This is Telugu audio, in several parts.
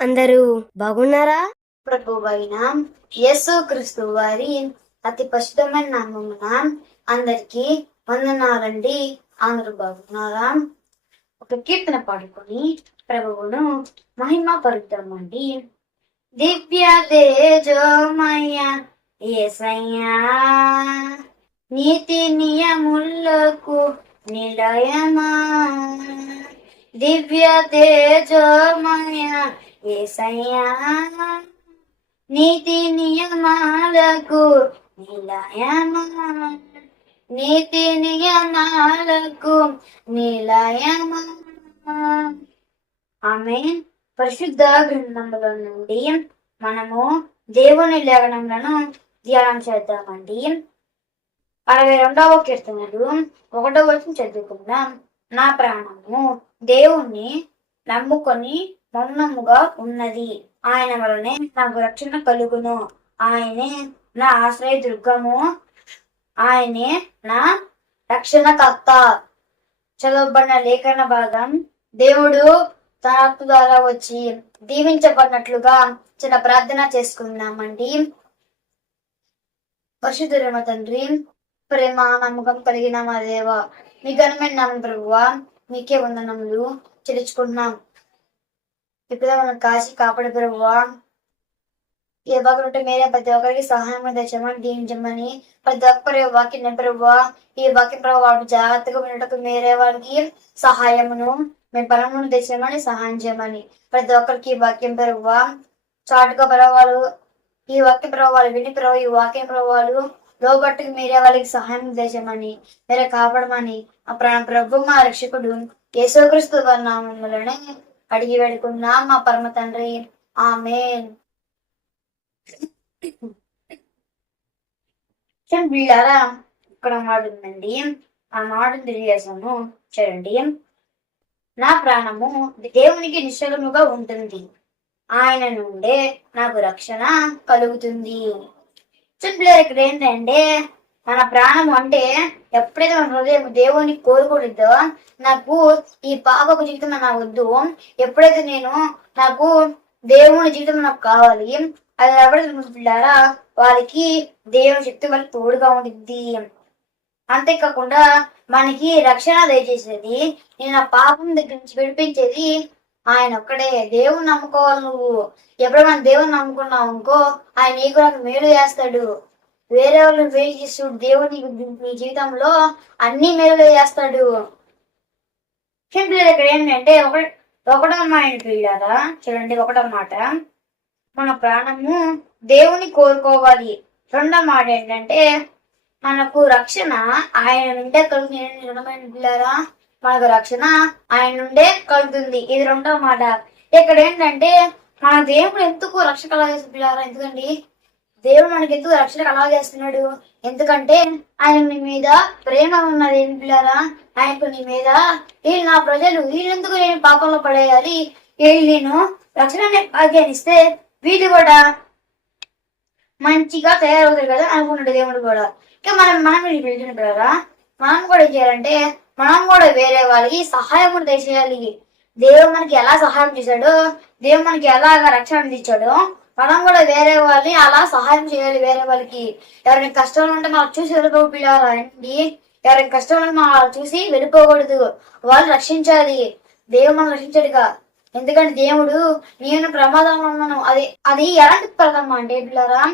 అందరూ బాగున్నారా? ప్రభువైన యేసు క్రీస్తు వారి అతి పరిశుద్ధమైన నామమున అందరికి వందనాలండి. అందరూ బాగున్నారా? ఒక కీర్తన పాడుకొని ప్రభువును మహిమ పరుద్దామండి. దివ్య తేజోమయ ఏసయ్యా నీతి నియములకు నిలయమా? దివ్య తేజోమయ ఏసయ్యా నీతి నియమాలకు నిలయమా? నీతి నియమాలకు నిలయమా? ఆమె పరిశుద్ధ గ్రంథముల నుండి మనము దేవుని లేఖనములను ధ్యానం చేద్దామండి. అరవై రెండవ కీర్తనలు ఒకటో వచ్చిన చదువుకుందాం. నా ప్రాణము దేవుణ్ణి నమ్ముకొని మౌనముగా ఉన్నది. ఆయన వలనే నాకు రక్షణ కలుగును. ఆయనే నా ఆశ్రయ దుర్గము ఆయనే నా రక్షణకర్త. చదవబడిన లేఖన భాగం. దేవుడు తన ఆత్మ ద్వారా వచ్చి దీవించబడినట్లుగా చిన్న ప్రార్థన చేసుకుందామండి. పరిశుద్ధురమ తండ్రి ప్రేమ నమ్మకం కలిగిన మా దేవ మీ ఘనమైన నామం ప్రభువా మీకే వందనములు చెల్లించుకుంటున్నాం. ఇప్పుడు మనం కాశీ కాపాడు ప్రభువా ఏ భాగం ఉంటే మీరే ప్రతి ఒక్కరికి సహాయం తెచ్చమని దీవించమని ప్రతి ఒక్కరి వాక్యం ప్రభువా ఈ వాక్యం ప్రభు వాడు జాగ్రత్తగా వినటకు మీరే వారికి సహాయమును. మీ బలమును తెచ్చమని సహాయం చేయమని. ప్రతి ఒక్కరికి ఈ వాక్యం ప్రభువా చాటుగా ప్రభావాలు ఈ వాక్య ప్రభావాలు విని ప్రభు ఈ వాక్యం ప్రభావాలు లోబట్టుకు మీరే వాళ్ళకి సహాయం చేసమని మీరే కాపాడమని. ఆ ప్రాణ ప్రభు మా రక్షకుడు యేసుక్రీస్తు వారి అడిగి వేడుకున్నాం మా పరమ తండ్రి. ఆమెన్. వీళ్ళారా? ఇక్కడ మాట ఉందండి. ఆ మాటను తెలియజేశాను చూడండి. నా ప్రాణము దేవునికి నిశ్చలముగా ఉంటుంది. ఆయన నుండే నాకు రక్షణ కలుగుతుంది. సింపుల్ ఇక్కడ ఏంటంటే మన ప్రాణం అంటే ఎప్పుడైతే మన హృదయం దేవుని కోరుకుంటుందో నాకు ఈ పాపకు జీవితం నాకు వద్దు. ఎప్పుడైతే నేను నాకు దేవుని జీవితం నాకు కావాలి అది ఎవరైతే పిల్లారా వాళ్ళకి దేవుని శక్తి వాళ్ళకి తోడుగా ఉంటుంది అంతేకాకుండా మనకి రక్షణ దయచేసేది నేను ఆ పాపం దగ్గర నుంచి విడిపించేది ఆయన ఒక్కడే. దేవుని నమ్ముకోవాలి నువ్వు. ఎప్పుడు మనం దేవుని నమ్ముకున్నావు అనుకో ఆయన నీకు నాకు మేలు చేస్తాడు? వేరే వాళ్ళు మేలు చేస్తాడు దేవుడు నీ జీవితంలో అన్ని మేలు చేస్తాడు సింపుల్ ఇక్కడ ఏంటంటే ఒక ఒకటో మాట పిల్లరా చూడండి ఒకటో మాట. మన ప్రాణము దేవుని కోరుకోవాలి. రెండో మాట ఏంటంటే మనకు రక్షణ ఆయన నుండే కలుగుతుంది. పిల్లారా? మనకు రక్షణ ఆయన నుండే కలుగుతుంది. ఇది రెండో మాట. ఇక్కడ ఏంటంటే మన దేవుడు ఎందుకు రక్షణ పిల్లారా? ఎందుకండి? దేవుడు మనకి ఎందుకు రక్షణ కలగజేస్తున్నాడు ఎందుకంటే ఆయన మీ మీద ప్రేమ ఉన్నది ఏం పిల్లరా ఆయనకు నీ మీద వీళ్ళు నా ప్రజలు వీళ్ళెందుకు నేను పాపంలో పడేయాలి? వీళ్ళు నేను రక్షణ వ్యాఖ్యానిస్తే వీళ్ళు కూడా మంచిగా తయారవుతారు కదా అనుకున్నాడు దేవుడు కూడా. ఇంకా మనం మనం పిలిచిన పిల్లరా మనం కూడా ఏం చేయాలంటే మనం కూడా వేరే వాళ్ళకి సహాయం కూడా చేయాలి దేవుడు మనకి ఎలా సహాయం చేశాడో దేవుడు మనకి ఎలాగ రక్షణ అందించాడో మనం కూడా వేరే వాళ్ళని అలా సహాయం చేయాలి. వేరే వాళ్ళకి ఎవరైనా కష్టంలో ఉంటే మనం చూసి వెళ్ళిపోపిల్లారండి ఎవరైనా కష్టంలో ఉంటే మనం చూసి వెళ్ళిపోకూడదు. వాళ్ళు రక్షించాలి. దేవుడు మనం రక్షించడుగా ఎందుకంటే దేవుడు నేను ప్రమాదంలో ఉన్నాను. అది అది ఎలాంటి ప్రమాదం అంటే పిల్లరా?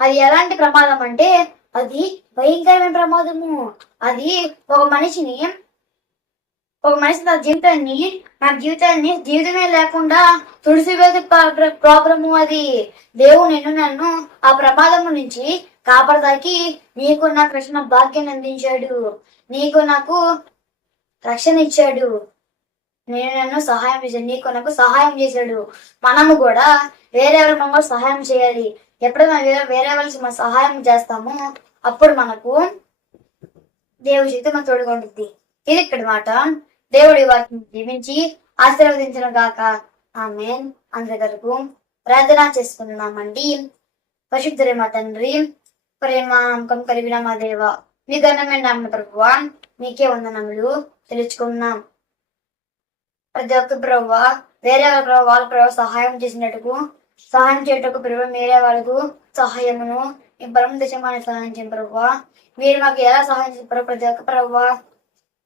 అది ఎలాంటి ప్రమాదం అంటే అది భయంకరమైన ప్రమాదము. అది ఒక మనిషిని ఒక మనిషి నా జీవితాన్ని నా జీవితాన్ని జీవితమే లేకుండా తుడిసివేది ప్రాబ్లము అది దేవుడు నిన్ను నన్ను ఆ ప్రమాదము నుంచి కాపాడదాకి నీకు నా కృష్ణ భాగ్యం అందించాడు. నీకు నాకు రక్షణ ఇచ్చాడు. నేను నన్ను సహాయం చేశాడు నీకు నాకు సహాయం చేశాడు. మనము కూడా వేరే వాళ్ళ మనం సహాయం చేయాలి. ఎప్పుడు వేరే వేరే వాళ్ళకి మనం సహాయం చేస్తామో అప్పుడు మనకు దేవుడి శక్తి మన తోడుగా ఉంటుంది ఇది ఇక్కడ మాట. దేవుడి వాటిని జీవించి ఆశీర్వదించిన గాక. ఆమె అందరికరకు ప్రార్థన చేసుకున్నామండి పశుద్ధురే మా తండ్రి ప్రేమ నమ్మకం కలిగిన మా దేవ మీ ఘనమైన నామ ప్రభువా మీకే వందనములు తెలుసుకున్నాం ప్రతి ఒక్క ప్రభు వేరే వాళ్ళ వాళ్ళ ప్రభు సహాయం చేసినట్టుకు సహాయం చేయటకు ప్రభు మీరే వాళ్ళకు సహాయమును ఈ బలం దశమాన్ని సహాయం చేయండి ప్రభు మీరు మాకు ఎలా సహాయం చేస్తారు ప్రతి ఒక్క ప్రభు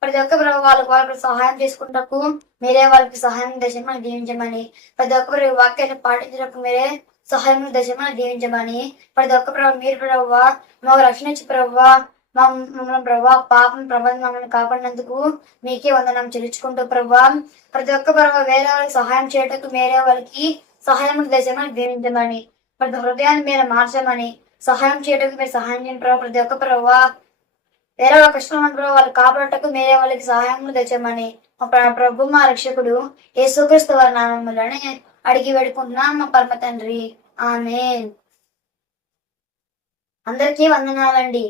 ప్రతి ఒక్క ప్రభు వాళ్ళకు వాళ్ళకి సహాయం చేసుకుంటకు మీరే వాళ్ళకి సహాయం దశమని దీవించమని. ప్రతి ఒక్క ప్రభు వాక్యాన్ని పాటించడానికి మీరే సహాయం దశమని దీవించమని. ప్రతి ఒక్క ప్రభు మీరు ప్రభు మాకు రక్షణించి ఇచ్చి మా మమ్మల్ని ప్రభా పాపం ప్రభావం మమ్మల్ని కాపాడినందుకు మీకే వందనం చెల్లించుకుంటూ ప్రభా. ప్రతి ఒక్క ప్రభావ వేరే వాళ్ళకి సహాయం చేయటకు మీరే వాళ్ళకి సహాయం దశమని దీవించమని. ప్రతి హృదయాన్ని మీరు మార్చమని. సహాయం చేయటకు మీరు సహాయం చేయండి ప్రభావ ప్రతి ఒక్క ప్రభావ వేరే వాళ్ళ కష్టం వాళ్ళు కాపాడటకు మేరే వాళ్ళకి సహాయం తెచ్చమని మా ప్రభు మా రక్షకుడు యేసుక్రీస్తు వారి నామములని అడిగి పెడుకున్నాం మా పరమ తండ్రి. ఆమె అందరికీ వందనాలండి.